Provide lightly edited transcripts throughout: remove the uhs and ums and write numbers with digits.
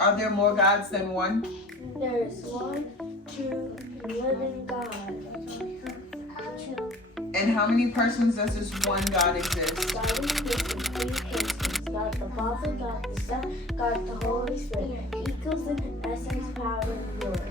Are there more gods than one? There's one true living God. And how many persons does this one God exist? God exists in three persons. God the Father, God the Son, God the Holy Spirit. Equals in essence, power, and glory.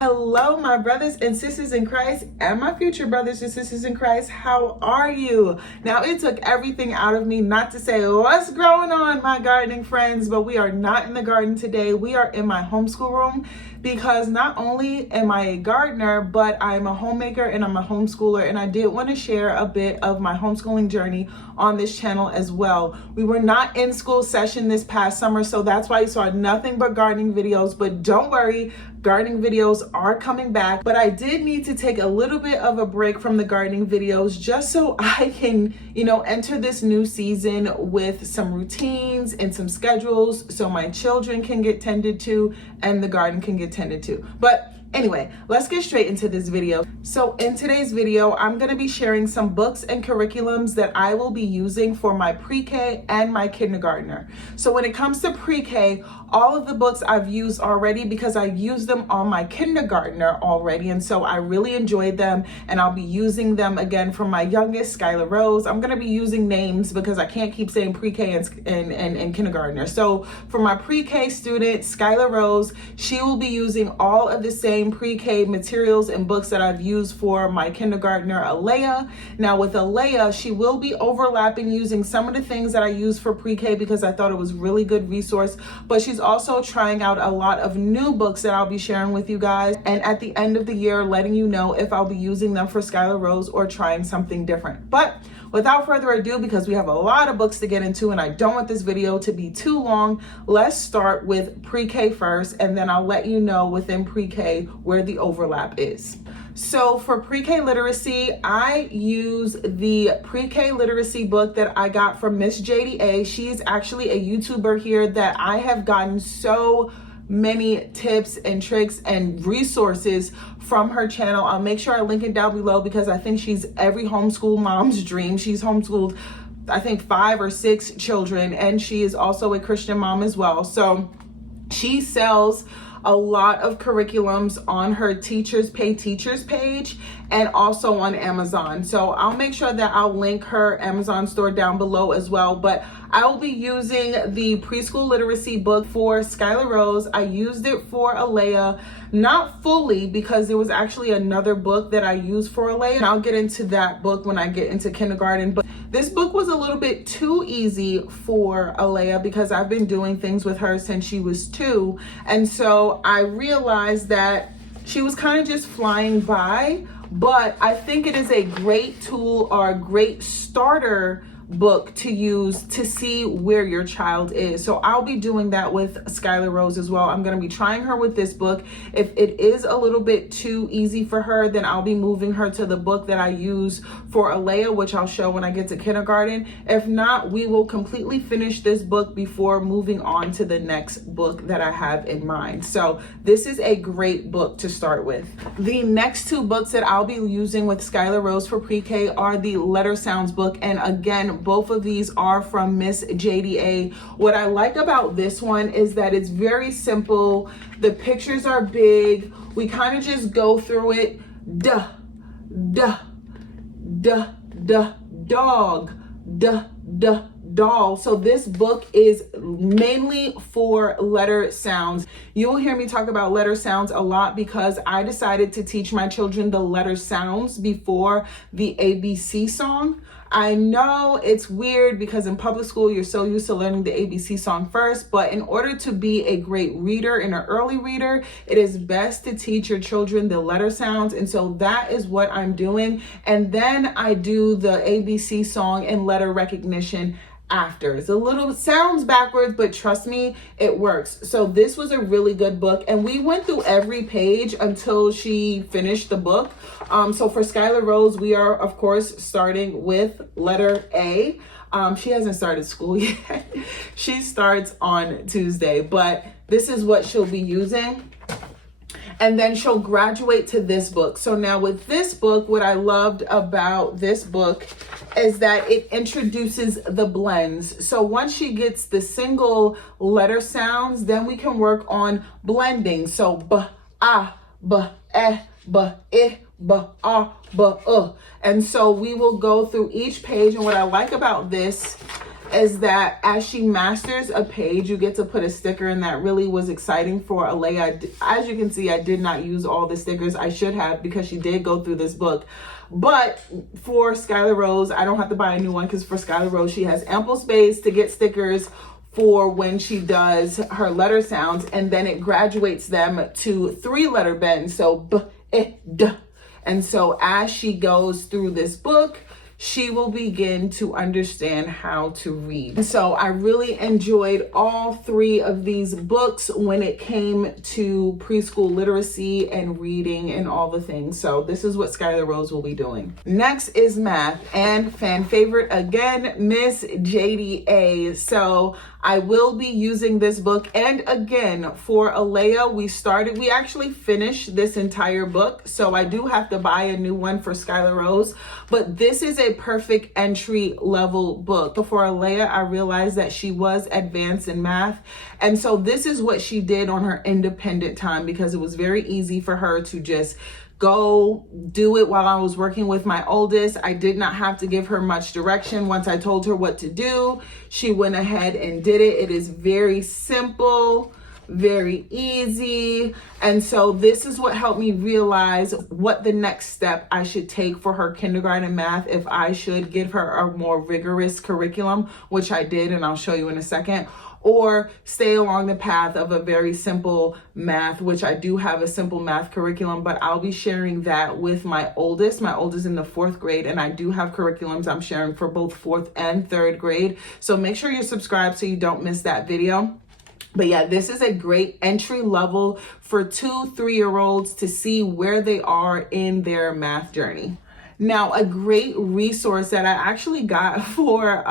Hello, my brothers and sisters in Christ and my future brothers and sisters in Christ. How are you? Now, it took everything out of me not to say what's growing on, my gardening friends, but we are not in the garden today. We are in my homeschool room because not only am I a gardener, but I'm a homemaker and I'm a homeschooler, and I did want to share a bit of my homeschooling journey on this channel as well. We were not in school session this past summer, so that's why you saw nothing but gardening videos, but don't worry, gardening videos are coming back. But I did need to take a little bit of a break from the gardening videos just so I can, enter this new season with some routines and some schedules so my children can get tended to and the garden can get tended to. But anyway, let's get straight into this video. So in today's video, I'm going to be sharing some books and curriculums that I will be using for my pre-K and my kindergartner. So when it comes to pre-K, all of the books I've used already because I used them on my kindergartner already. And so I really enjoyed them, and I'll be using them again for my youngest, Skylar Rose. I'm going to be using names because I can't keep saying pre-K and kindergartner. So for my pre-K student, Skylar Rose, she will be using all of the same pre-K materials and books that I've used for my kindergartner, Alea. Now with Alea, she will be overlapping using some of the things that I use for pre-K because I thought it was really good resource, but she's also trying out a lot of new books that I'll be sharing with you guys, and at the end of the year letting you know if I'll be using them for Skylar Rose or trying something different. But without further ado, because we have a lot of books to get into and I don't want this video to be too long, let's start with pre-K first, and then I'll let you know within pre-K where the overlap is. So for pre-K literacy, I use the pre-K literacy book that I got from Miss JDA. She's actually a YouTuber here that I have gotten so many tips and tricks and resources from her channel. I'll make sure I link it down below because I think she's every homeschool mom's dream. She's homeschooled, I think, 5 or 6 children, and she is also a Christian mom as well. So she sells a lot of curriculums on her Teachers Pay Teachers page and also on Amazon. So I'll make sure that I'll link her Amazon store down below as well. But I will be using the preschool literacy book for Skylar Rose. I used it for Alea, not fully because there was actually another book that I used for Alea. And I'll get into that book when I get into kindergarten. But this book was a little bit too easy for Alea because I've been doing things with her since she was 2. And so I realized that she was kind of just flying by, but I think it is a great tool or a great starter book to use to see where your child is. So I'll be doing that with Skylar Rose as well. I'm going to be trying her with this book. If it is a little bit too easy for her, then I'll be moving her to the book that I use for Alea, which I'll show when I get to kindergarten. If not, we will completely finish this book before moving on to the next book that I have in mind. So this is a great book to start with. The next 2 books that I'll be using with Skylar Rose for pre-K are the letter sounds book, and again, both of these are from Miss JDA. What I like about this one is that it's very simple. The pictures are big. We kind of just go through it. Duh, duh, duh, duh, dog, duh, duh, doll. So this book is mainly for letter sounds. You will hear me talk about letter sounds a lot because I decided to teach my children the letter sounds before the ABC song. I know it's weird because in public school, you're so used to learning the ABC song first, but in order to be a great reader and an early reader, it is best to teach your children the letter sounds. And so that is what I'm doing. And then I do the ABC song and letter recognition after. It's a little, sounds backwards, but trust me, it works. So this was a really good book, and we went through every page until she finished the book. So for Skylar Rose, we are of course starting with letter A. She hasn't started school yet. She starts on Tuesday, but this is what she'll be using. And then she'll graduate to this book. So now with this book, what I loved about this book is that it introduces the blends. So once she gets the single letter sounds, then we can work on blending. So b, ah, b, eh, b, I, b, ah, b, And so we will go through each page. And what I like about this is that as she masters a page, you get to put a sticker, and that really was exciting for Alea. As you can see, I did not use all the stickers. I should have, because she did go through this book. But for Skylar Rose, I don't have to buy a new one, because for Skylar Rose, she has ample space to get stickers for when she does her letter sounds, and then it graduates them to 3-letter bends. So b, I, d. And so as she goes through this book, she will begin to understand how to read. So I really enjoyed all 3 of these books when it came to preschool literacy and reading and all the things. So this is what Skylar Rose will be doing. Next is math, and fan favorite again, Miss JDA. So I will be using this book. And again, for Alea, we actually finished this entire book. So I do have to buy a new one for Skylar Rose, but this is a perfect entry level book. For Alea, I realized that she was advanced in math. And so this is what she did on her independent time, because it was very easy for her to just go do it while I was working with my oldest. I did not have to give her much direction. Once I told her what to do, she went ahead and did it. It is very simple, very easy. And so this is what helped me realize what the next step I should take for her kindergarten math, if I should give her a more rigorous curriculum, which I did, and I'll show you in a second, or stay along the path of a very simple math, which I do have a simple math curriculum, but I'll be sharing that with my oldest. My oldest in the 4th grade, and I do have curriculums I'm sharing for both 4th and 3rd grade. So make sure you're subscribed so you don't miss that video. But yeah, this is a great entry level for 2-3-year-olds to see where they are in their math journey. Now, a great resource that I actually got for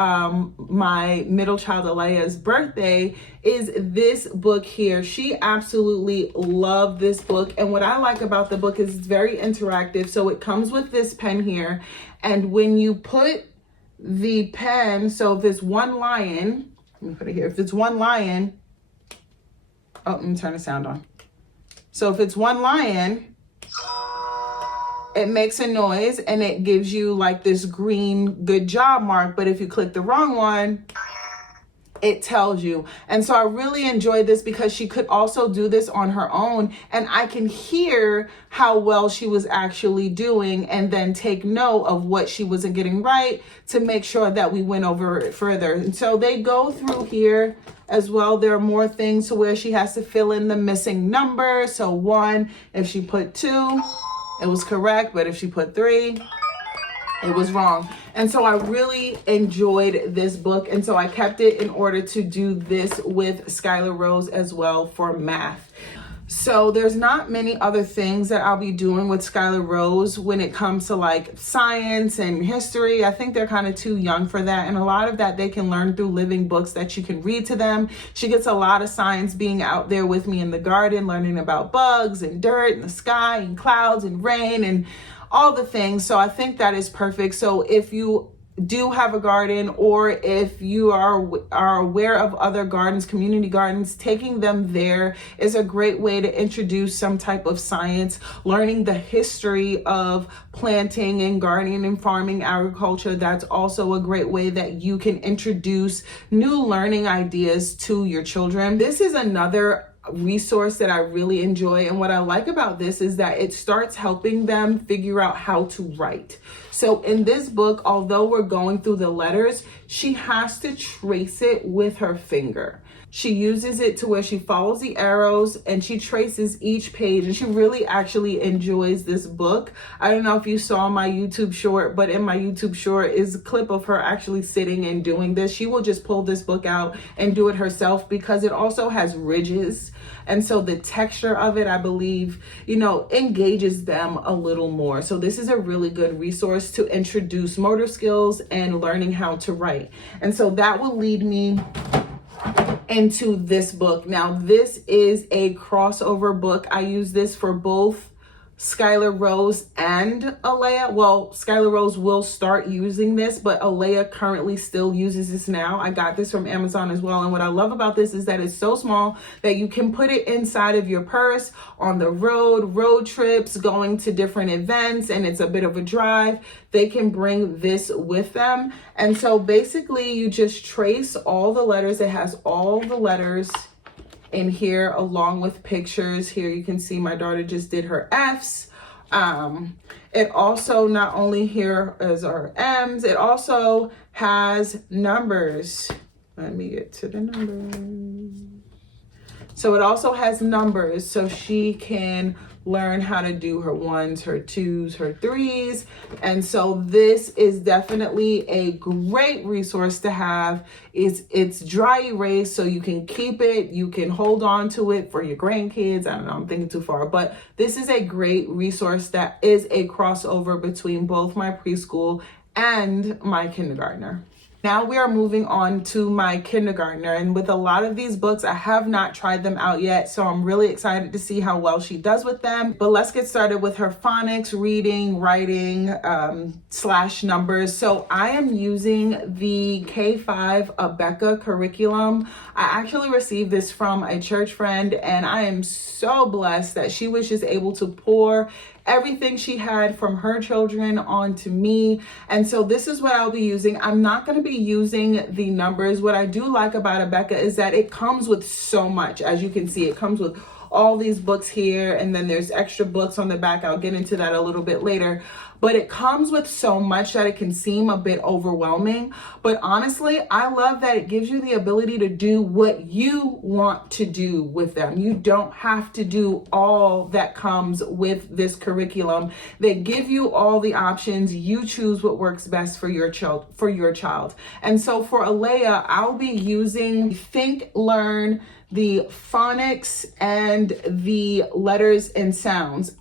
my middle child Alea's birthday is this book here. She absolutely loved this book. And what I like about the book is it's very interactive. So it comes with this pen here. And when you put the pen, so if there's one lion, let me put it here. If it's one lion, oh, let me turn the sound on. So if it's one lion, it makes a noise and it gives you like this green good job mark. But if you click the wrong one, it tells you. And so I really enjoyed this because she could also do this on her own, and I can hear how well she was actually doing and then take note of what she wasn't getting right to make sure that we went over it further. And so they go through here as well. There are more things to where she has to fill in the missing number. So 1, if she put 2, it was correct, but if she put 3, it was wrong. And so I really enjoyed this book. And so I kept it in order to do this with Skylar Rose as well for math. So there's not many other things that I'll be doing with Skylar Rose when it comes to like science and history. I think they're kind of too young for that. And a lot of that they can learn through living books that you can read to them. She gets a lot of science being out there with me in the garden, learning about bugs and dirt and the sky and clouds and rain and all the things. So I think that is perfect. So if you do have a garden, or if you are aware of other gardens, community gardens, taking them there is a great way to introduce some type of science, learning the history of planting and gardening and farming agriculture. That's also a great way that you can introduce new learning ideas to your children. This is another resource that I really enjoy, and what I like about this is that it starts helping them figure out how to write. So in this book, although we're going through the letters, she has to trace it with her finger. She uses it to where she follows the arrows and she traces each page, and she really actually enjoys this book. I don't know if you saw my YouTube short, but in my YouTube short is a clip of her actually sitting and doing this. She will just pull this book out and do it herself because it also has ridges. And so the texture of it, I believe, engages them a little more. So this is a really good resource to introduce motor skills and learning how to write. And so that will lead me into this book. Now, this is a crossover book. I use this for both Skylar Rose and Alea. Well, Skylar Rose will start using this, but Alea currently still uses this now. I got this from Amazon as well. And what I love about this is that it's so small that you can put it inside of your purse on the road trips, going to different events, and it's a bit of a drive. They can bring this with them. And so basically you just trace all the letters. It has all the letters in here along with pictures. Here you can see my daughter just did her F's. It also, not only here is our M's, it also has numbers. Let me get to the numbers. So it also has numbers, so she can learn how to do her 1s, her 2s, her 3s. And so this is definitely a great resource to have. It's dry erase, so you can keep it, you can hold on to it for your grandkids. I don't know, I'm thinking too far, but this is a great resource that is a crossover between both my preschool and my kindergartner. Now we are moving on to my kindergartner, and with a lot of these books, I have not tried them out yet, so I'm really excited to see how well she does with them. But let's get started with her phonics, reading, writing, / numbers. So I am using the K5 Abeka curriculum. I actually received this from a church friend, and I am so blessed that she was just able to pour everything she had from her children onto me. And so this is what I'll be using. I'm not going to be using the numbers. What I do like about Abeka is that it comes with so much. As you can see, it comes with all these books here, and then there's extra books on the back. I'll get into that a little bit later. But it comes with so much that it can seem a bit overwhelming. But honestly, I love that it gives you the ability to do what you want to do with them. You don't have to do all that comes with this curriculum. They give you all the options. You choose what works best for your child. And so for Alea, I'll be using Think, Learn, the phonics, and the letters and sounds.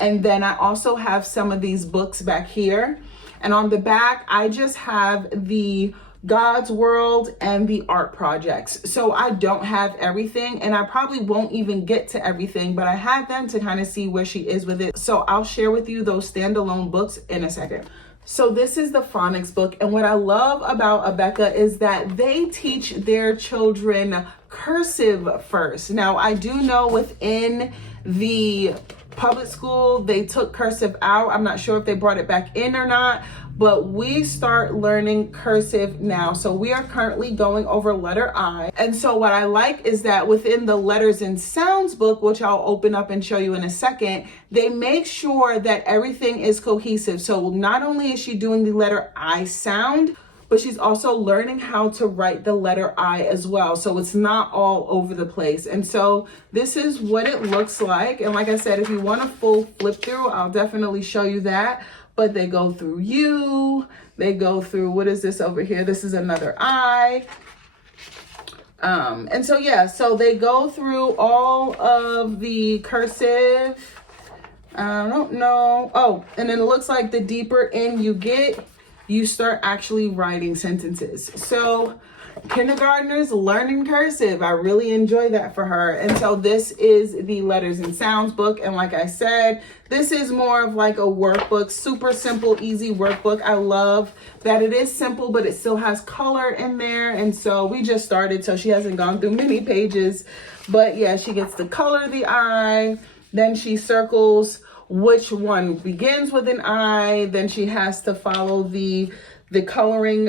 And then I also have some of these books back here. And on the back, I just have the God's World and the art projects. So I don't have everything, and I probably won't even get to everything, but I had them to kind of see where she is with it. So I'll share with you those standalone books in a second. So this is the phonics book, and what I love about Abeka is that they teach their children cursive first. Now, I do know within the public school, they took cursive out. I'm not sure if they brought it back in or not, but we start learning cursive now. So we are currently going over letter I. And so what I like is that within the letters and sounds book, which I'll open up and show you in a second, they make sure that everything is cohesive. So not only is she doing the letter I sound, but she's also learning how to write the letter I as well. So it's not all over the place. And so this is what it looks like. And like I said, if you want a full flip through, I'll definitely show you that. But they go through U, they go through, what is this over here? This is another I. And so, yeah, so they go through all of the cursive. I don't know. Oh, and then it looks like the deeper in you get, you start actually writing sentences. So kindergartners learning cursive, I really enjoy that for her. And so this is the letters and sounds book. And like I said, this is more of like a workbook, super simple, easy workbook. I love that it is simple, but it still has color in there. And so we just started, so she hasn't gone through many pages, but yeah, she gets to color the I, then she circles which one begins with an I, then she has to follow the coloring.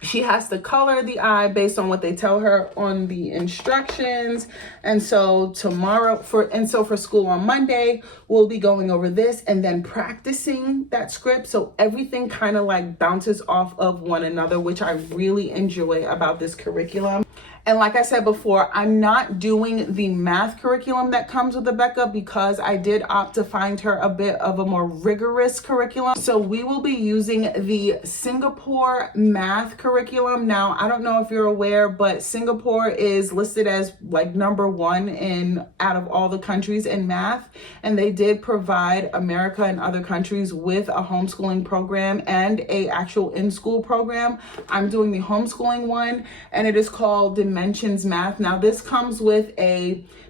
She has to color the I based on what they tell her on the instructions. And so for school on Monday, we'll be going over this and then practicing that script. So everything kind of like bounces off of one another, which I really enjoy about this curriculum. And like I said before, I'm not doing the math curriculum that comes with Abeka because I did opt to find her a bit of a more rigorous curriculum. So we will be using the Singapore math curriculum. Now, I don't know if you're aware, but Singapore is listed as like #1 out of all the countries in math. And they did provide America and other countries with a homeschooling program and a actual in-school program. I'm doing the homeschooling one, and it is called the Dimensions Math. Now this comes with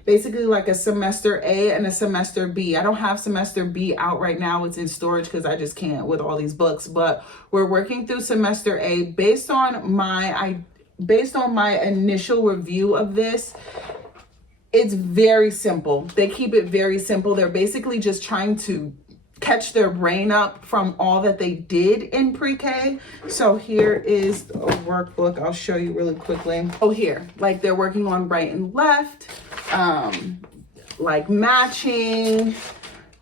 basically like a semester A and a semester B. I don't have semester B out right now. It's in storage because I just can't with all these books, but we're working through semester A based on my initial review of this. It's very simple. They keep it very simple. They're basically just trying to catch their brain up from all that they did in pre-K. So here is a workbook. I'll show you really quickly. Oh, here, like they're working on right and left, like matching.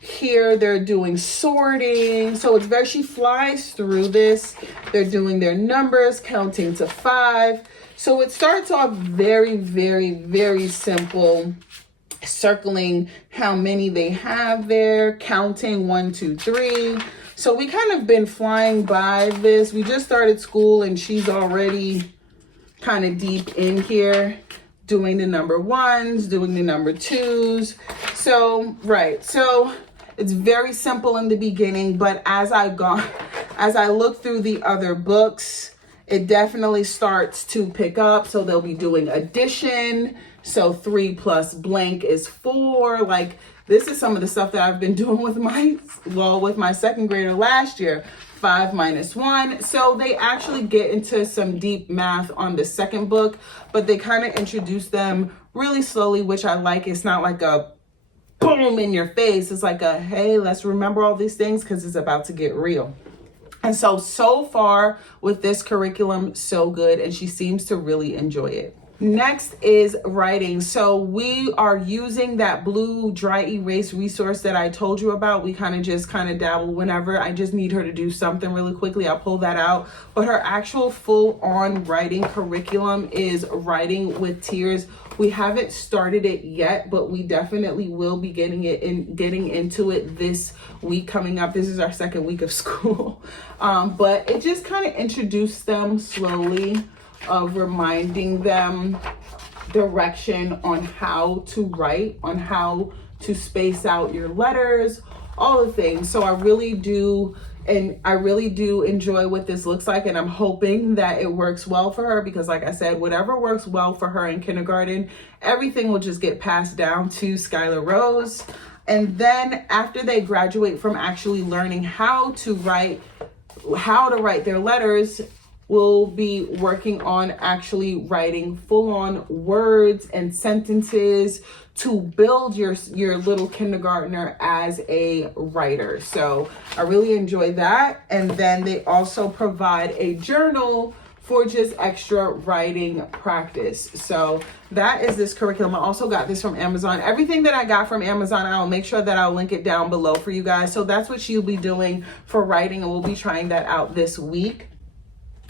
Here they're doing sorting. So it's she flies through this. They're doing their numbers, counting to 5. So it starts off very, very, very simple, circling how many they have there, counting 1, 2, 3. So we kind of been flying by this. We just started school and she's already kind of deep in here, doing the number 1s, doing the number 2s. So, right. So it's very simple in the beginning, but as I look through the other books, it definitely starts to pick up. So they'll be doing addition. So 3 plus blank is 4. Like this is some of the stuff that I've been doing with my second grader last year. 5 minus 1. So they actually get into some deep math on the second book, but they kind of introduce them really slowly, which I like. It's not like a boom in your face. It's like a, hey, let's remember all these things because it's about to get real. And so far with this curriculum, so good. And she seems to really enjoy it. Next is writing. So we are using that blue dry erase resource that I told you about. We kind of dabble whenever. I just need her to do something really quickly. I'll pull that out. But her actual full on writing curriculum is Writing with Tears. We haven't started it yet, but we definitely will be getting into it this week coming up. This is our second week of school. But it just kind of introduced them slowly, of reminding them direction on how to write, on how to space out your letters, all the things. So I really do enjoy what this looks like, and I'm hoping that it works well for her because, like I said, whatever works well for her in kindergarten, everything will just get passed down to Skylar Rose. And then after they graduate from actually learning how to write their letters, we'll be working on actually writing full-on words and sentences to build your little kindergartner as a writer. So I really enjoy that. And then they also provide a journal for just extra writing practice. So that is this curriculum. I also got this from Amazon. Everything that I got from Amazon, I'll make sure that I'll link it down below for you guys. So that's what she'll be doing for writing, and we'll be trying that out this week.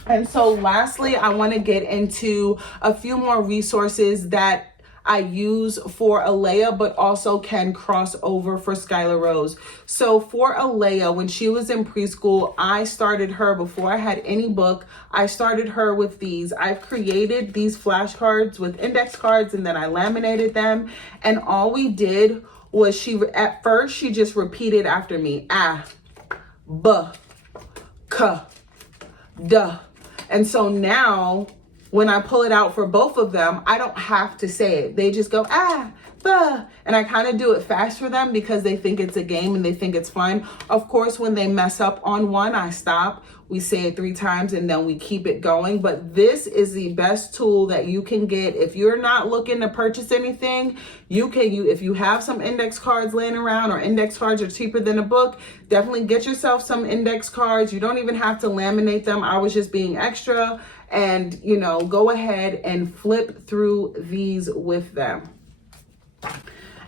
And so lastly, I want to get into a few more resources that I use for Alea, but also can cross over for Skylar Rose. So for Alea, when she was in preschool, I started her before I had any book. I started her with these. I've created these flashcards with index cards, and then I laminated them. And all we did was at first she just repeated after me, ah, b, k, duh. And so now when I pull it out for both of them, I don't have to say it. They just go, ah, bah. And I kind of do it fast for them because they think it's a game and they think it's fun. Of course, when they mess up on one, I stop. We say it 3 times and then we keep it going. But this is the best tool that you can get. If you're not looking to purchase anything, if you have some index cards laying around, or index cards are cheaper than a book, definitely get yourself some index cards. You don't even have to laminate them. I was just being extra. And, go ahead and flip through these with them.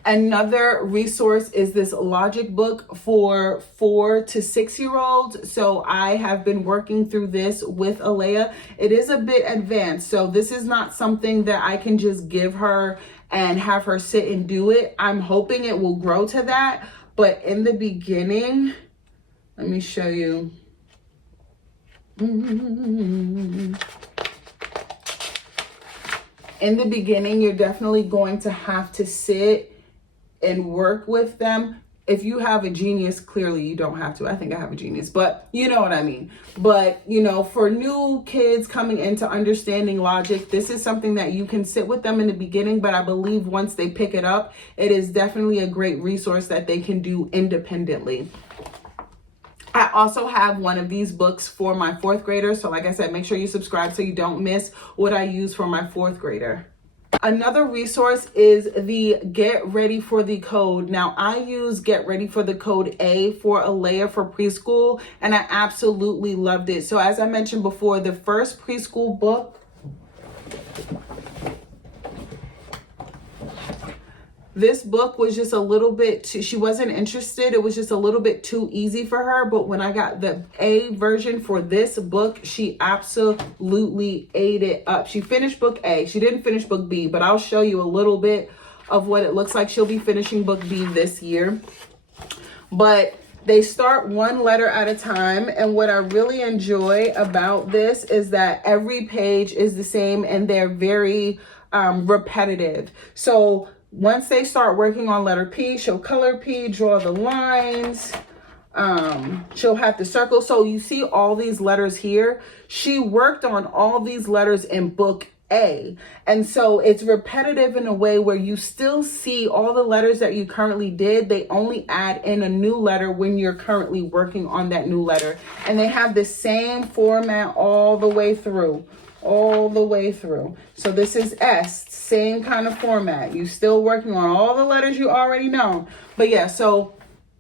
Another resource is this logic book for 4 to 6 year olds. So I have been working through this with Alea. It is a bit advanced. So this is not something that I can just give her and have her sit and do it. I'm hoping it will grow to that. But in the beginning, let me show you. In the beginning, you're definitely going to have to sit and work with them. if you have a Genius, clearly you don't have to. I think I have a Genius, but you know what I mean. But, you know, for new kids coming into understanding logic, this is something that you can sit with them in the beginning, but I believe once they pick it up, it is definitely a great resource that they can do independently. I also have one of these books for my 4th grader. So like I said, make sure you subscribe so you don't miss what I use for my 4th grader. Another resource is the Get Ready for the Code. Now, I use Get Ready for the Code A for Alea for preschool, and I absolutely loved it. So as I mentioned before, the first preschool book, this book was just a little bit too, she wasn't interested. It was just a little bit too easy for her. But when I got the A version for this book, she absolutely ate it up. She finished book A. She didn't finish book B, but I'll show you a little bit of what it looks like. She'll be finishing book B this year. But they start one letter at a time. And what I really enjoy about this is that every page is the same and they're very repetitive. So once they start working on letter P, she'll color P, draw the lines. She'll have to circle. So you see all these letters here. She worked on all these letters in book A. And so it's repetitive in a way where you still see all the letters that you currently did. They only add in a new letter when you're currently working on that new letter. And they have the same format all the way through. So this is S, same kind of format. You still working on all the letters you already know. But yeah, so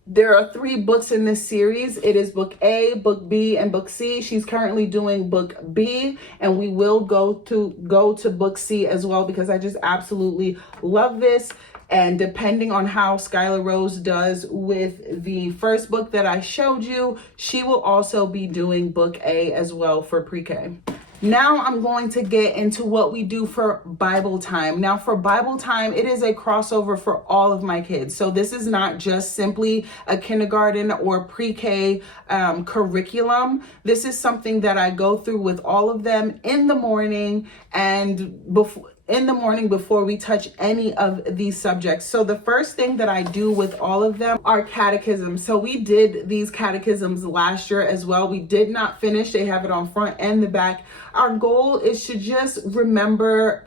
there are 3 books in this series. It is book A, book B, and book C. She's currently doing book B, and we will go to book C as well because I just absolutely love this. And depending on how Skylar Rose does with the first book that I showed you, she will also be doing book A as well for pre-K. Now I'm going to get into what we do for Bible time. Now for Bible time, it is a crossover for all of my kids. So this is not just simply a kindergarten or pre-K curriculum. This is something that I go through with all of them in the morning and before we touch any of these subjects. So the first thing that I do with all of them are catechisms. So we did these catechisms last year as well. We did not finish. They have it on front and the back. Our goal is to just remember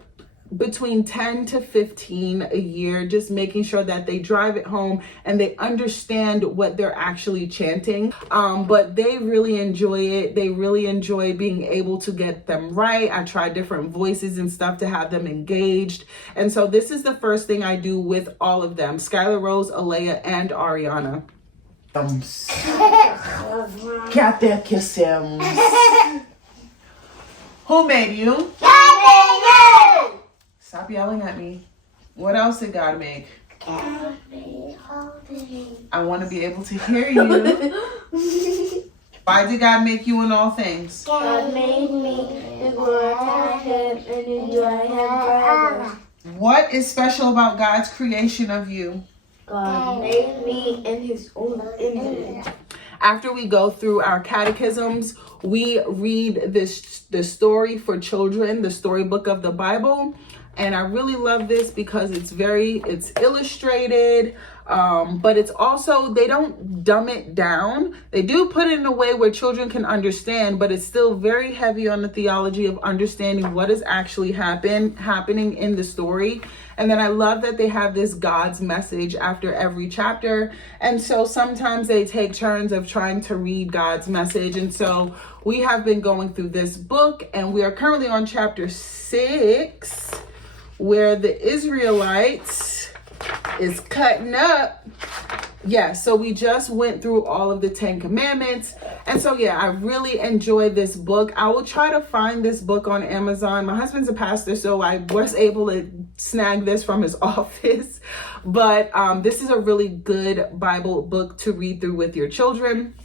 between 10 to 15 a year, just making sure that they drive it home and they understand what they're actually chanting. But they really enjoy it. They really enjoy being able to get them right. I try different voices and stuff to have them engaged. And so this is the first thing I do with all of them, Skylar Rose, Alea, and Ariana. Catechisms. Who made you? Stop yelling at me. What else did God make? God made all things. I want to be able to hear you. Why did God make you in all things? God made me to glorify Him and enjoy Him forever. What is special about God's creation of you? God made me in His own image. After we go through our catechisms, we read the story for children, the storybook of the Bible. And I really love this because it's illustrated, but it's also, they don't dumb it down. They do put it in a way where children can understand, but it's still very heavy on the theology of understanding what is actually happening in the story. And then I love that they have this God's message after every chapter. And so sometimes they take turns of trying to read God's message. And so we have been going through this book and we are currently on chapter 6, where the Israelites is cutting up. Yeah, so we just went through all of the 10 commandments. And so, yeah, I really enjoyed this book. I will try to find this book on Amazon. My husband's a pastor, so I was able to snag this from his office. But this is a really good Bible book to read through with your children.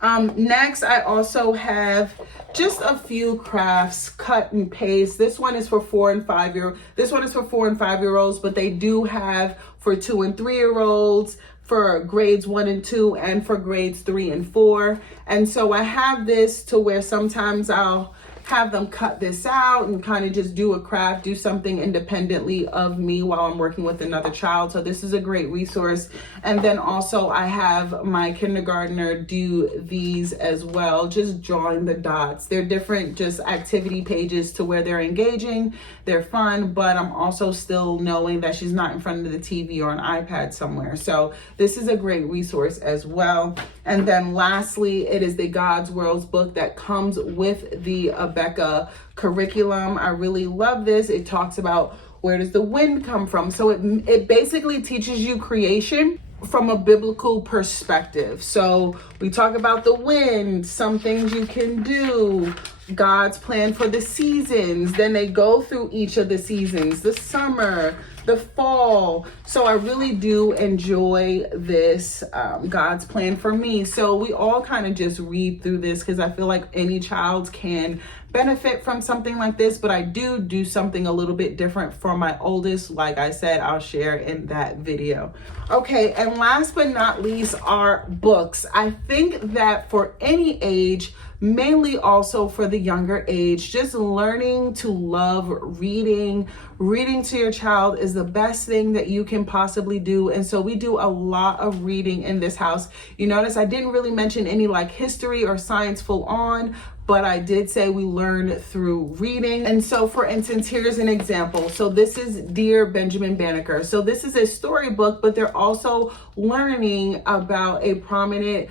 Next, I also have just a few crafts, cut and paste. This one is for 4 and 5 year. This one is for 4 and 5 year olds, but they do have for 2 and 3 year olds, for grades 1 and 2, and for grades 3 and 4. And so I have this to where sometimes I'll have them cut this out and kind of just do a craft, do something independently of me while I'm working with another child. So this is a great resource. And then also I have my kindergartner do these as well, just drawing the dots. They're different just activity pages to where they're engaging, they're fun, but I'm also still knowing that she's not in front of the TV or an iPad somewhere. So this is a great resource as well. And then lastly, it is the God's Worlds book that comes with the Abeka curriculum. I really love this. It talks about where does the wind come from. So it basically teaches you creation from a biblical perspective. So we talk about the wind, some things you can do, God's plan for the seasons. Then they go through each of the seasons, the summer, the fall. So I really do enjoy this God's plan for me. So we all kind of just read through this because I feel like any child can benefit from something like this, but I do something a little bit different for my oldest. Like I said, I'll share in that video. Okay, and last but not least are books. I think that for any age, mainly also for the younger age, just learning to love reading. Reading to your child is the best thing that you can possibly do. And so we do a lot of reading in this house. You notice I didn't really mention any like history or science full on, but I did say we learn through reading. And so for instance, here's an example. So this is Dear Benjamin Banneker. So this is a storybook, but they're also learning about a prominent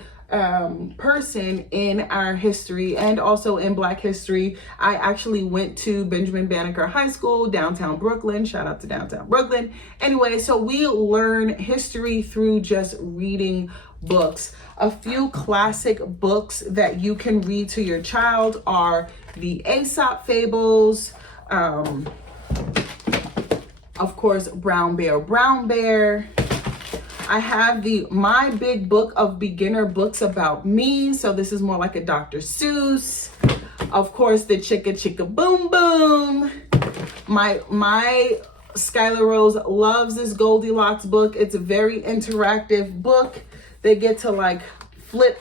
person in our history and also in Black history. I actually went to Benjamin Banneker High School, downtown Brooklyn. Shout out to downtown Brooklyn. Anyway, so we learn history through just reading books. A few classic books that you can read to your child are the Aesop Fables, of course, Brown Bear. I have the My Big Book of Beginner Books About Me. So this is more like a Dr. Seuss. Of course, the Chicka Chicka Boom Boom. My Skylar Rose loves this Goldilocks book. It's a very interactive book. They get to like flip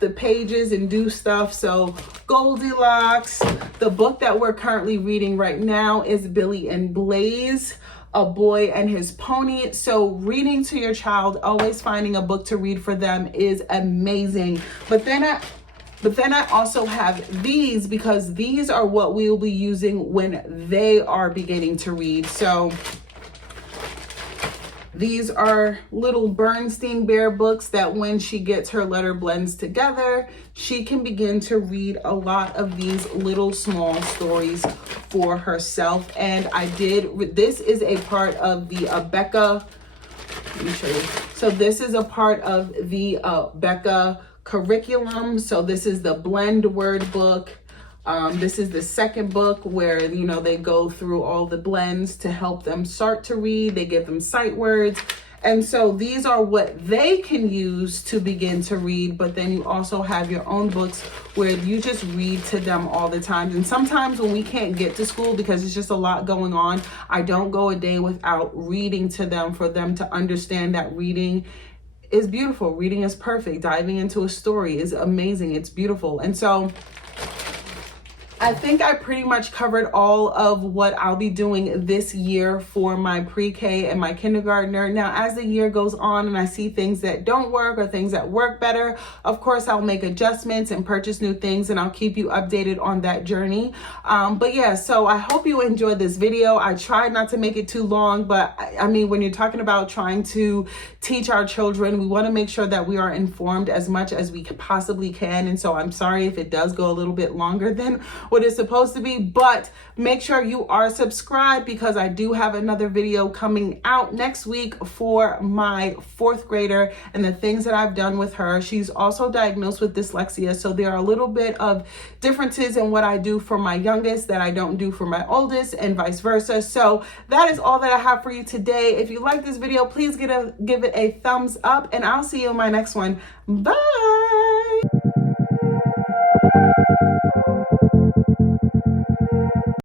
the pages and do stuff. So Goldilocks. The book that we're currently reading right now is Billy and Blaze, A Boy and His Pony. So reading to your child, always finding a book to read for them is amazing. But then I also have these because these are what we will be using when they are beginning to read. So these are little Bernstein Bear books that when she gets her letter blends together, she can begin to read a lot of these little small stories for herself. And this is a part of the Abeka, let me show you. So this is a part of the Abeka curriculum. So this is the blend word book. This is the second book where, you know, they go through all the blends to help them start to read. They give them sight words. And so these are what they can use to begin to read. But then you also have your own books where you just read to them all the time. And sometimes when we can't get to school because it's just a lot going on, I don't go a day without reading to them for them to understand that reading is beautiful. Reading is perfect. Diving into a story is amazing. It's beautiful. And so I think I pretty much covered all of what I'll be doing this year for my pre-K and my kindergartner. Now, as the year goes on and I see things that don't work or things that work better, of course, I'll make adjustments and purchase new things, and I'll keep you updated on that journey. But yeah, so I hope you enjoyed this video. I tried not to make it too long, but I mean, when you're talking about trying to teach our children, we want to make sure that we are informed as much as we possibly can. And so I'm sorry if it does go a little bit longer than what it's supposed to be, but make sure you are subscribed because I do have another video coming out next week for my 4th grader and the things that I've done with her. She's also diagnosed with dyslexia, so there are a little bit of differences in what I do for my youngest that I don't do for my oldest and vice versa. So that is all that I have for you today. If you like this video, please give it a thumbs up, and I'll see you in my next one. Bye.